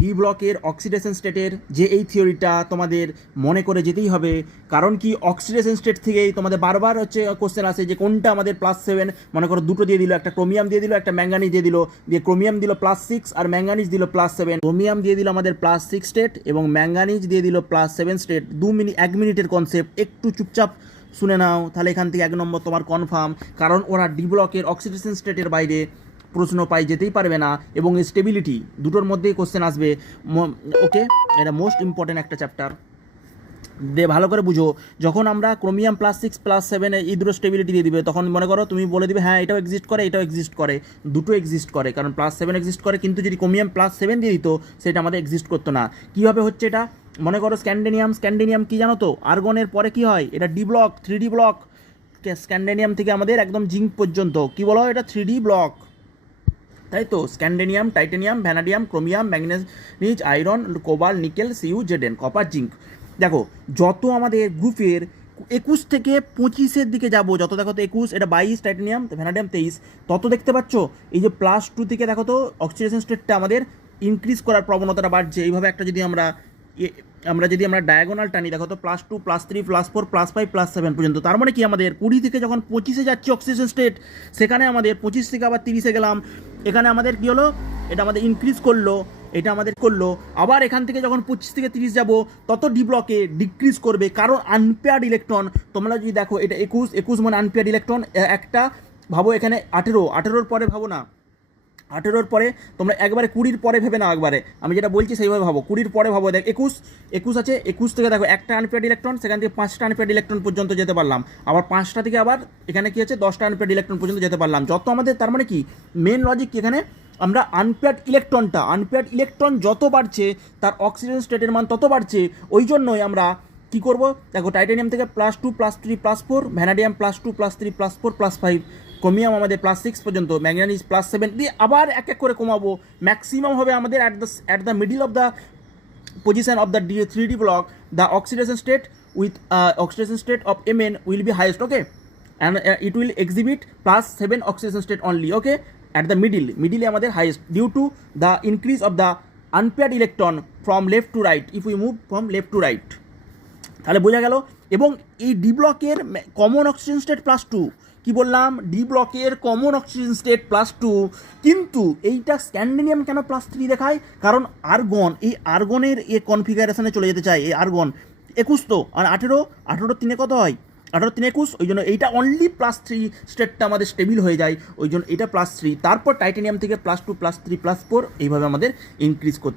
D ব্লকের oxidation স্টেটের যে এই থিওরিটা তোমাদের মনে করে যেতেই হবে, কারণ কি অক্সিডেশন স্টেট থেকেই তোমাদের বারবার হচ্ছে কোশ্চেন আসে যে কোনটা আমাদের +7, মনে করো দুটো দিয়ে দিল, একটা ক্রোমিয়াম দিয়ে দিল, একটা ম্যাঙ্গানিজ দিয়ে দিল, দিয়ে ক্রোমিয়াম দিল +6 আর ম্যাঙ্গানিজ দিল +7, ক্রোমিয়াম দিয়ে দিল আমাদের +6 স্টেট এবং ম্যাঙ্গানিজ দিয়ে দিল +7 স্টেট। 1 মিনিটের কনসেপ্ট, একটু চুপচাপ শুনে নাও, তাহলে এখান থেকে 1 নম্বর তোমার কনফার্ম, কারণ ওরা ডি ব্লকের অক্সিডেশন স্টেটের বাইরে প্রশ্ন পাই যেতেই পারবে না, এবং স্টেবিলিটি দুটোর মধ্যেই কোশ্চেন আসবে। ওকে, এটা মোস্ট ইম্পর্টেন্ট একটা চ্যাপ্টার, ভালো করে বুঝো। যখন আমরা ক্রোমিয়াম +6 +7 এই দুটো স্টেবিলিটি দিয়ে দিবে, তখন মনে করো তুমি বলে দিবে হ্যাঁ এটাও এক্সিস্ট করে, এটাও এক্সিস্ট করে, দুটো এক্সিস্ট করে, কারণ +7 এক্সিস্ট করে, কিন্তু যদি ক্রোমিয়াম +7 দিয়ে দিত সেটা আমাদের এক্সিস্ট করতো না। কীভাবে হচ্ছে এটা? মনে করো স্ক্যান্ডেনিয়াম কি জানো তো, আর্গনের পরে কি হয়? এটা ডি ব্লক, 3D ব্লক। স্ক্যান্ডেনিয়াম থেকে আমাদের একদম জিঙ্ক পর্যন্ত কি বলো, এটা 3D ব্লক, তাই তো? Scandium, titanium, vanadium, chromium, manganese, iron, cobalt, nickel, সিউ, জেডেন, কপার, জিঙ্ক। দেখো যত আমাদের গ্রুপের 21 থেকে 25-এর দিকে যাবো, যত দেখো তো 21, এটা 22 টাইটেনিয়াম, ভ্যানাডিয়াম 23, তত দেখতে পাচ্ছ এই যে +2 থেকে দেখো তো অক্সিডেশন স্টেটটা আমাদের ইনক্রিজ করার প্রবণতাটা বাড়ছে। এইভাবে একটা যদি আমরা ডায়াগোনাল টানি, দেখো তো +2 +3 +4 +5 +7 পর্যন্ত, তার মানে কি আমাদের 20 থেকে যখন 25-এ যাচ্ছি অক্সিডেশন স্টেট, সেখানে আমাদের 25 থেকে আবার 30-এ গেলাম, এখানে আমাদের কি হলো, এটা আমাদের ইনক্রিজ করলো, এটা আমাদের করলো। আবার এখান থেকে যখন 25 থেকে 30 যাব, তত ডি ব্লকে ডিক্রিজ করবে, কারণ আনপেয়ার্ড ইলেকট্রন। তোমরা যদি দেখো এটা 21 মানে আনপেয়ার্ড ইলেকট্রন একটা, ভাবো এখানে 18-র পরে ভাবো না, 18-র পরে তোমরা একবারে 20-র পরে ভেবে নাও, একবারে আমি যেটা বলছি সেইভাবে ভাবো, 20-র পরে ভাবো। দেখ 21 আছে, 21 থেকে দেখো একটা আনপেয়ার্ড ইলেকট্রন, সেখান থেকে 5টা আনপেয়ার্ড ইলেকট্রন পর্যন্ত যেতে পারলাম, আবার 5টা থেকে আবার এখানে কি আছে 10টা আনপেয়ার্ড ইলেকট্রন পর্যন্ত যেতে পারলাম। যত আমাদের, তার মানে কি মেন লজিক এখানে, আমরা আনপেয়ার্ড ইলেকট্রন যত বাড়ছে তার অক্সিজেন স্টেটের মান তত বাড়ছে। ওই জন্যই আমরা কী করবো, দেখো টাইটেনিয়াম থেকে +2 +3 +4, ভ্যানাডিয়াম +2 +3 +4 +5, ক্রোমিয়াম আমাদের +6 পর্যন্ত, ম্যাঙ্গানিজ +7 দিয়ে আবার এক এক করে কমাবো। ম্যাক্সিমাম হবে আমাদের at the middle of the position of the 3D block, the oxidation state of Mn will be highest, okay, and it will exhibit +7 oxidation state only, okay, at the middle আমাদের highest due to the increase of the unpaired electron from left to right, if we move from left to right। তাহলে বোঝা গেল। এবং এই D ব্লকের common oxygen state +2, কি বললাম, D ব্লকের কমন অক্সিজেন স্টেট +2, কিন্তু এইটা স্ক্যান্ডেনিয়াম কেন +3 দেখায়? কারণ আর্গন, এই আর্গনের কনফিগারেশনে চলে যেতে চায়। এই আর্গন 21 তো, আর 18 3 কত হয়, 18 3 21, ওই জন্য এইটা অনলি +3 স্টেটটা আমাদের স্টেবিল হয়ে যায়, ওই জন্য এটা +3, তারপর টাইটেনিয়াম থেকে +2 +3 +4 এইভাবে আমাদের ইনক্রিজ করতে